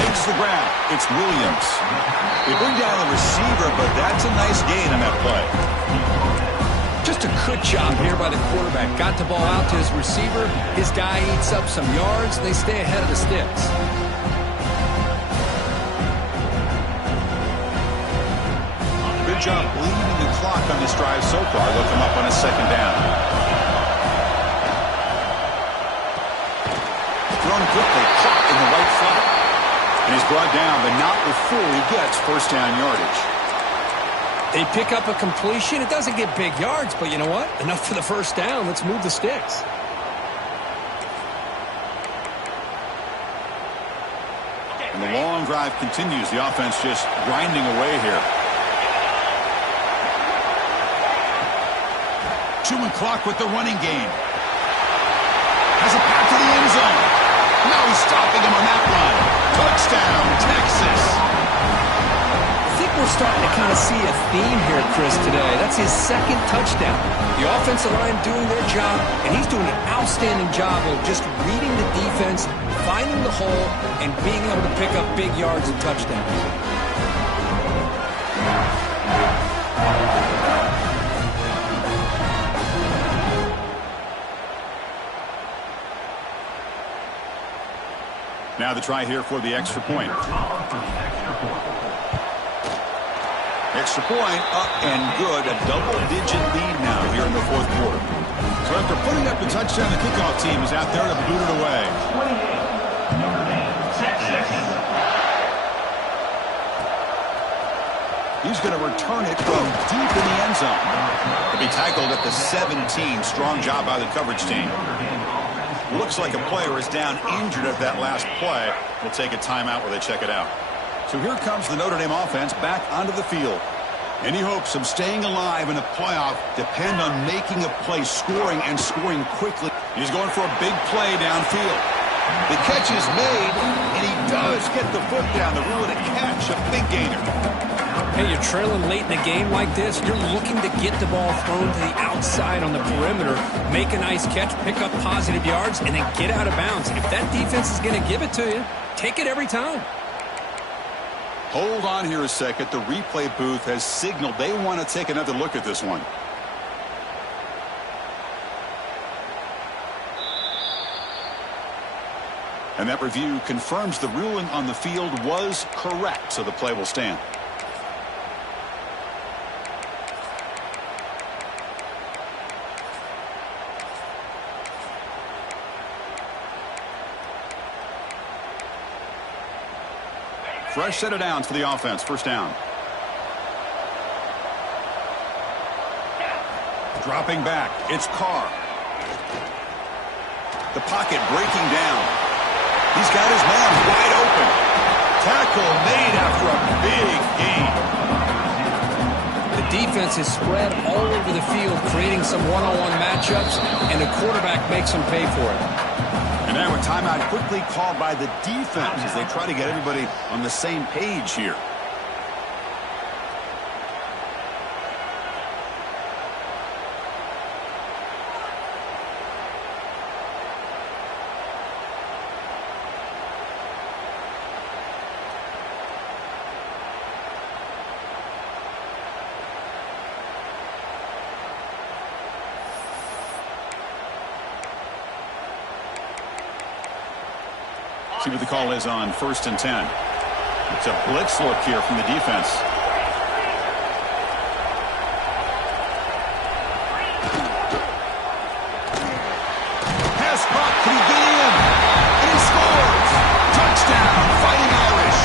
Makes the grab. It's Williams. They bring down the receiver, but that's a nice gain on that play. Just a good job here by the quarterback. Got the ball out to his receiver. His guy eats up some yards. They stay ahead of the sticks. Good job bleeding the clock on this drive so far. They'll come up on a 2nd down. Thrown quickly, caught in the right flat. And he's brought down, but not before he gets first down yardage. They pick up a completion. It doesn't get big yards, but you know what? Enough for the first down. Let's move the sticks. And the long drive continues. The offense just grinding away here. Chewing clock with the running game. Has a pass to the end zone. No stopping him on that run. Touchdown, Texas. I think we're starting to kind of see a theme here, Chris, today. That's his second touchdown. The offensive line doing their job, and he's doing an outstanding job of just reading the defense, finding the hole, and being able to pick up big yards and touchdowns. Now the try here for the extra point. Extra point up and good. A double-digit lead now here in the fourth quarter. So after putting up the touchdown, the kickoff team is out there to boot it away. 28, Notre Dame, Texas. He's going to return it from deep in the end zone. To be tackled at the 17. Strong job by the coverage team. Looks like a player is down injured at that last play. We'll take a timeout while they check it out. So here comes the Notre Dame offense back onto the field. Any hopes of staying alive in the playoff depend on making a play, scoring, and scoring quickly. He's going for a big play downfield. The catch is made, and he does get the foot down. The rule of the catch, a big gainer. Hey, you're trailing late in the game like this, you're looking to get the ball thrown to the outside on the perimeter, make a nice catch, pick up positive yards, and then get out of bounds. If that defense is going to give it to you, take it every time. Hold on here a second. The replay booth has signaled they want to take another look at this one. And that review confirms the ruling on the field was correct, so the play will stand. Fresh set of downs for the offense. First down. Dropping back. It's Carr. The pocket breaking down. He's got his man wide open. Tackle made after a big gain. The defense is spread all over the field, creating some one-on-one matchups, and the quarterback makes them pay for it. And now a timeout quickly called by the defense as they try to get everybody on the same page here. See what the call is on 1st and 10. It's a blitz look here from the defense. Pass caught. Can he get in? And he scores. Touchdown. Fighting Irish.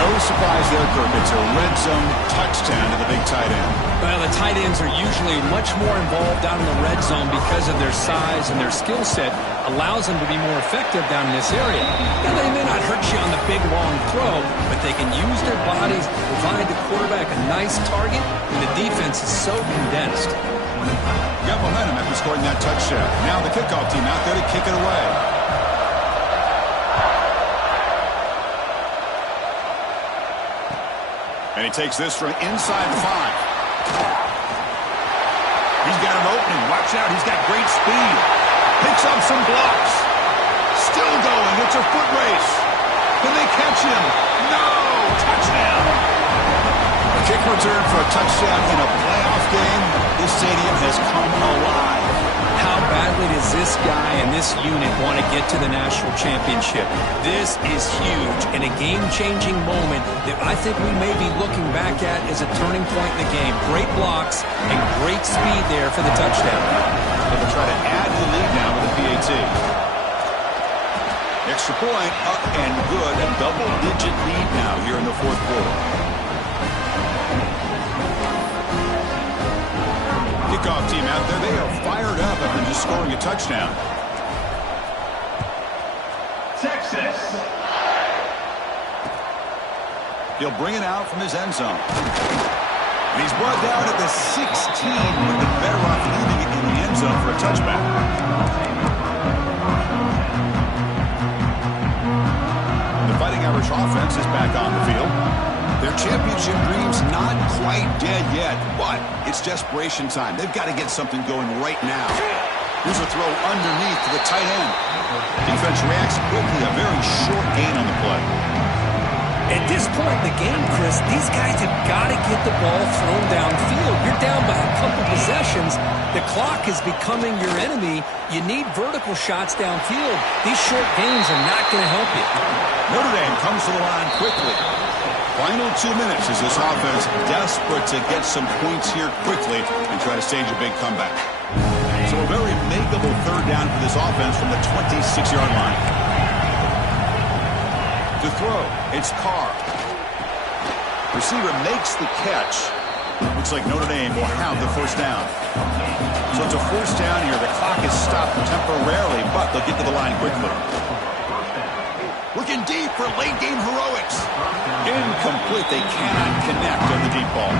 No surprise there, Kirk. It's a red zone touchdown to the big tight end. Well, the tight ends are usually much more involved down in the red zone because of their size and their skill set allows them to be more effective down in this area. Now, they may not hurt you on the big, long throw, but they can use their bodies, provide the quarterback a nice target, and the defense is so condensed. Got momentum after scoring that touchdown. Now the kickoff team out there to kick it away. And he takes this from inside the 5. He's got an opening. Watch out. He's got great speed. Picks up some blocks. Still going. It's a foot race. Can they catch him? No! Touchdown! A kick return for a touchdown in a playoff game. This stadium has come alive. How badly does this guy and this unit want to get to the national championship? This is huge and a game-changing moment that I think we may be looking back at as a turning point in the game. Great blocks and great speed there for the touchdown. They'll try to add to the lead now with a PAT. Extra point up and good. A double-digit lead now here in the fourth quarter. Kickoff team out there. They are fired up after just scoring a touchdown. Texas. He'll bring it out from his end zone. And he's brought down at the 16. Would have been better off leaving it in the end zone for a touchback. The Fighting Irish offense is back on the field. Their championship dream's not quite dead yet, but it's desperation time. They've got to get something going right now. Here's a throw underneath to the tight end. Defense reacts quickly, a very short gain on the play. At this point in the game, Chris, these guys have got to get the ball thrown downfield. You're down by a couple possessions. The clock is becoming your enemy. You need vertical shots downfield. These short gains are not going to help you. Notre Dame comes to the line quickly. Final 2 minutes as this offense desperate to get some points here quickly and try to stage a big comeback. So a very makeable third down for this offense from the 26-yard line. To throw, it's Carr. Receiver makes the catch. Looks like Notre Dame will have the first down. So it's a first down here. The clock is stopped temporarily, but they'll get to the line quickly. Looking deep for late-game heroics. Incomplete. They cannot connect on the deep ball.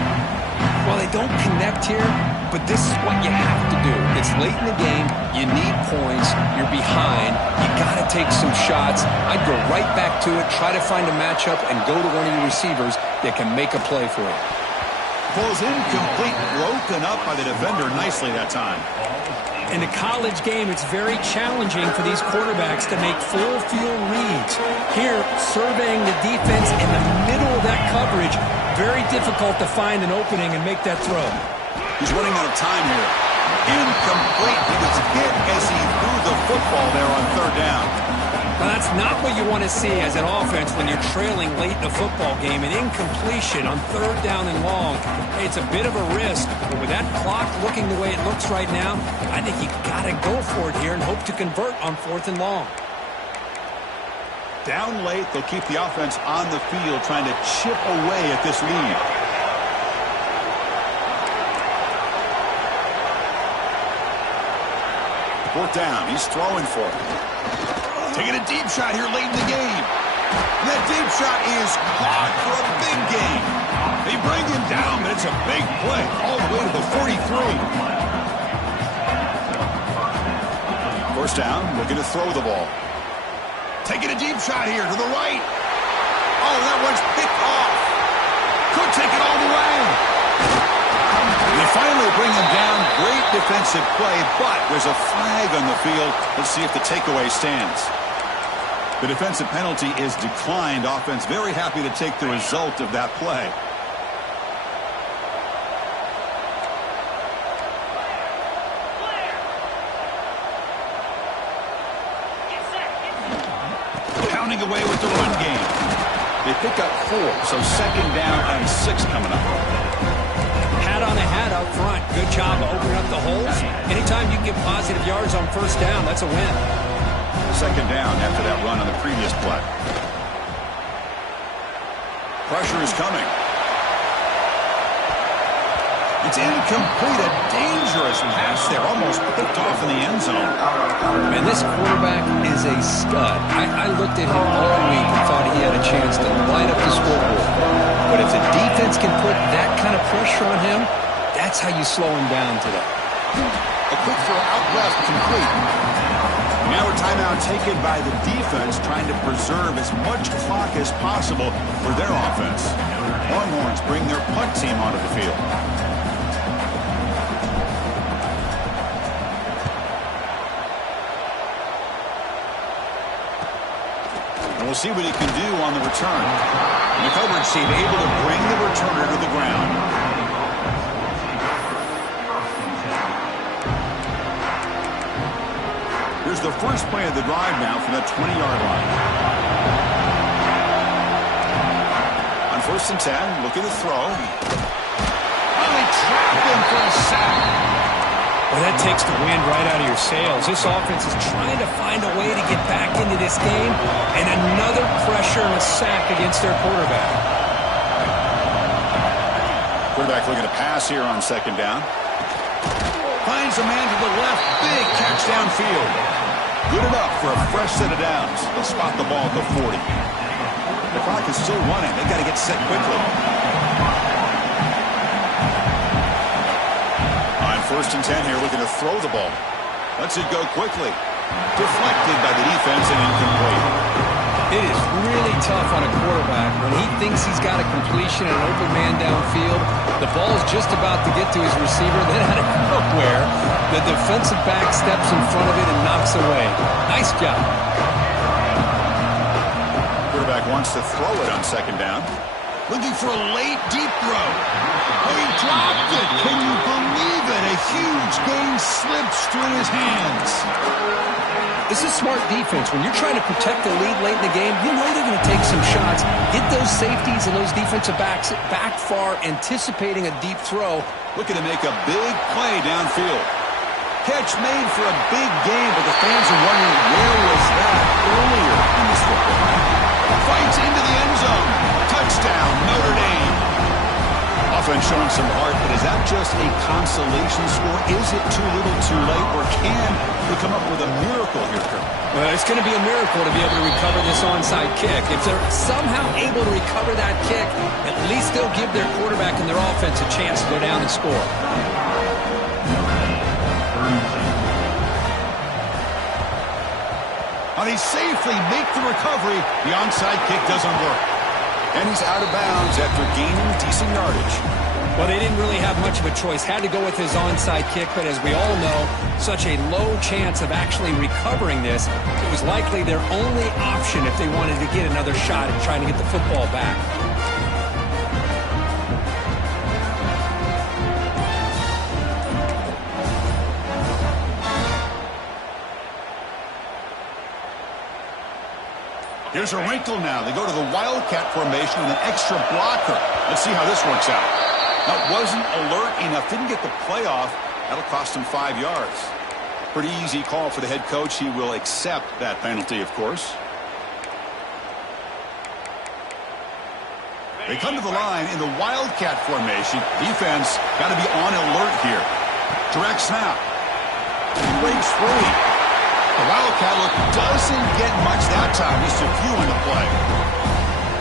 Well, they don't connect here, but this is what you have to do. It's late in the game. You need points. You're behind. You got to take some shots. I'd go right back to it, try to find a matchup, and go to one of your receivers that can make a play for you. Ball's incomplete, broken up by the defender nicely that time. In a college game, it's very challenging for these quarterbacks to make full field reads. Here, surveying the defense in the middle of that coverage, very difficult to find an opening and make that throw. He's running out of time here. Incomplete. He was hit as he threw the football there on third down. Well, that's not what you want to see as an offense when you're trailing late in a football game. An incompletion on third down and long. Hey, it's a bit of a risk, but with that clock looking the way it looks right now, I think you got to go for it here and hope to convert on fourth and long. Down late, they'll keep the offense on the field trying to chip away at this lead. Fourth down, he's throwing for it. Taking a deep shot here late in the game. And that deep shot is caught for a big gain. They bring him down, but it's a big play all the way to the 43. First down, looking to throw the ball. Taking a deep shot here to the right. Oh, that one's picked off. Could take it all the way. They finally bring him down. Great defensive play, but there's a flag on the field. Let's see if the takeaway stands. The defensive penalty is declined. Offense very happy to take the result of that play. Pounding away with the run game. They pick up 4, so second down and 6 coming up. Hat on a hat up front. Good job of opening up the holes. Anytime you can get positive yards on first down, that's a win. Second down after that run on the previous play. Pressure is coming. It's incomplete. A dangerous pass there. Almost picked off in the end zone. And this quarterback is a stud. I looked at him all week and thought he had a chance to light up the scoreboard. But if the defense can put that kind of pressure on him, that's how you slow him down today. A quick throw out left, complete. Now a timeout taken by the defense, trying to preserve as much clock as possible for their offense. Longhorns bring their punt team onto the field. And we'll see what he can do on the return. And the coverage team able to bring the returner to the ground. Here's the first play of the drive now from the 20-yard line. On first and 10, look at the throw. Oh, they trapped him for a sack. Well, that takes the wind right out of your sails. This offense is trying to find a way to get back into this game, and another pressure and a sack against their quarterback. Quarterback looking to pass here on second down. Finds a man to the left. Big catch downfield. Good enough for a fresh set of downs. They'll spot the ball at the 40. The The clock is still running. They've got to get set quickly. On 1st and 10 here, looking to throw the ball. Lets it go quickly. Deflected by the defense and incomplete. It is really tough on a quarterback when he thinks he's got a completion and an open man downfield. The ball is just about to get to his receiver. Then out of nowhere, the defensive back steps in front of it and knocks away. Nice job. Quarterback wants to throw it on 2nd down. Looking for a late, deep throw. Oh, he dropped it. Can you believe it? A huge gain slips through his hands. This is smart defense. When you're trying to protect the lead late in the game, you know they're going to take some shots. Get those safeties and those defensive backs back far, anticipating a deep throw. Looking to make a big play downfield. Catch made for a big game, but the fans are wondering where was that earlier in this football. Fights into the end zone. Touchdown, Notre Dame. Offense showing some heart, but is that just a consolation score? Is it too little too late, or can we come up with a miracle here, Kirk? Well, it's going to be a miracle to be able to recover this onside kick. If they're somehow able to recover that kick, at least they'll give their quarterback and their offense a chance to go down and score. How they safely make the recovery. The onside kick doesn't work. And he's out of bounds after gaining decent yardage. Well, they didn't really have much of a choice. Had to go with his onside kick, but as we all know, such a low chance of actually recovering this. It was likely their only option if they wanted to get another shot at trying to get the football back. Here's a wrinkle now. They go to the Wildcat formation with an extra blocker. Let's see how this works out. That wasn't alert enough. Didn't get the play off. That'll cost him 5 yards. Pretty easy call for the head coach. He will accept that penalty, of course. They come to the line in the Wildcat formation. Defense got to be on alert here. Direct snap. Breaks free. The Wildcat look doesn't get much that time. Just a few on the play.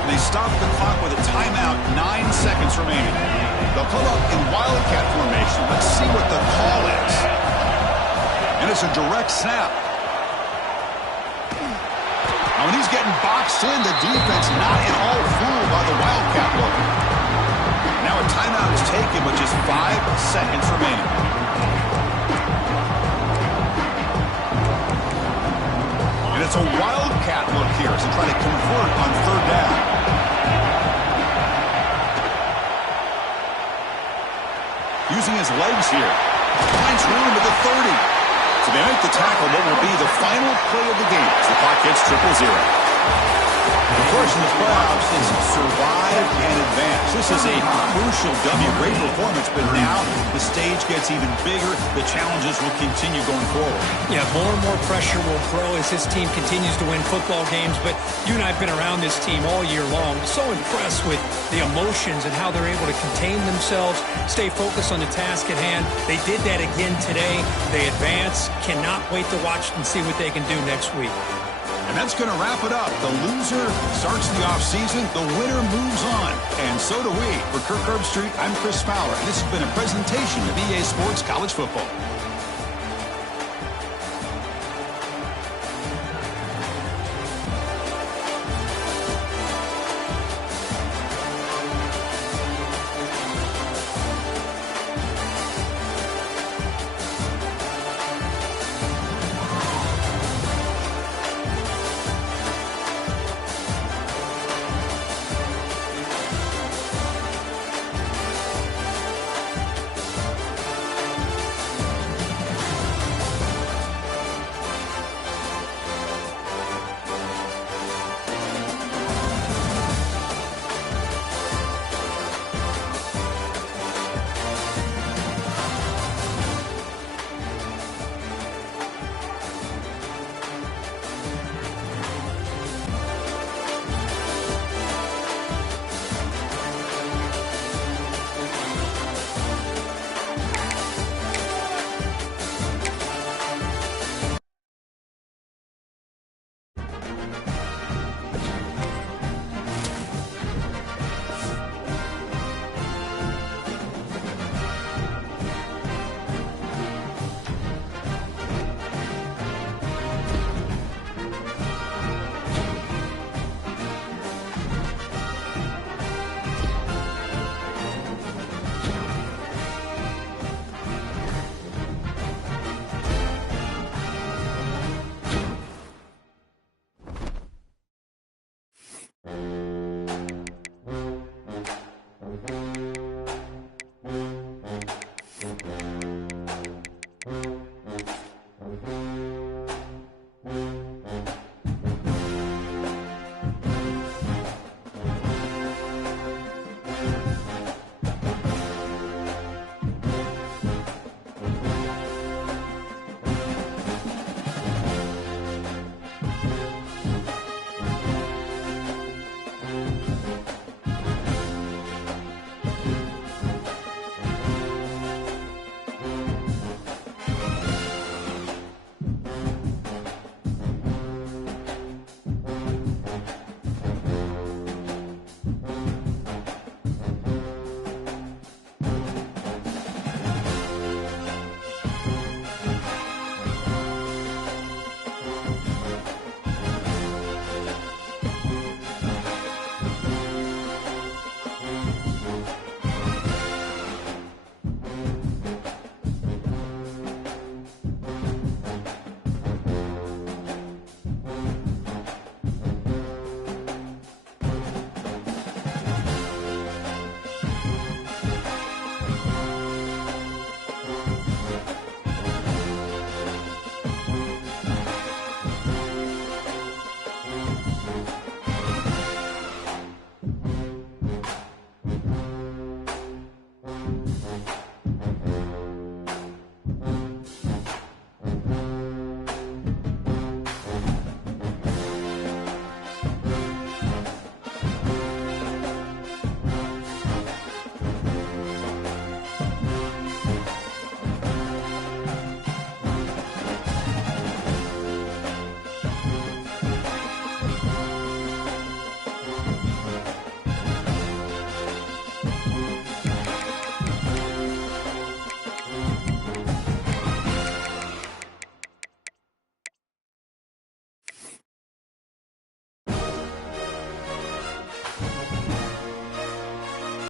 They stop the clock with a timeout. 9 seconds remaining. They'll come up in Wildcat formation. Let's see what the call is. And it's a direct snap. Now when he's getting boxed in, the defense not at all fooled by the Wildcat look. Now a timeout is taken with just 5 seconds remaining. And it's a Wildcat look here as they try to convert on 3rd down. Using his legs here. Finds room at the 30. So they make the tackle what will be the final play of the game as the clock hits 0-0. Of course, in the playoffs, it's survive and advance. This is a crucial W. Great performance, but now the stage gets even bigger. The challenges will continue going forward. Yeah, more and more pressure will grow as this team continues to win football games, but you and I have been around this team all year long. So impressed with the emotions and how they're able to contain themselves, stay focused on the task at hand. They did that again today. They advance. Cannot wait to watch and see what they can do next week. And that's going to wrap it up. The loser starts the offseason. The winner moves on. And so do we. For Kirk Herbstreit, I'm Chris Fowler. This has been a presentation of EA Sports College Football.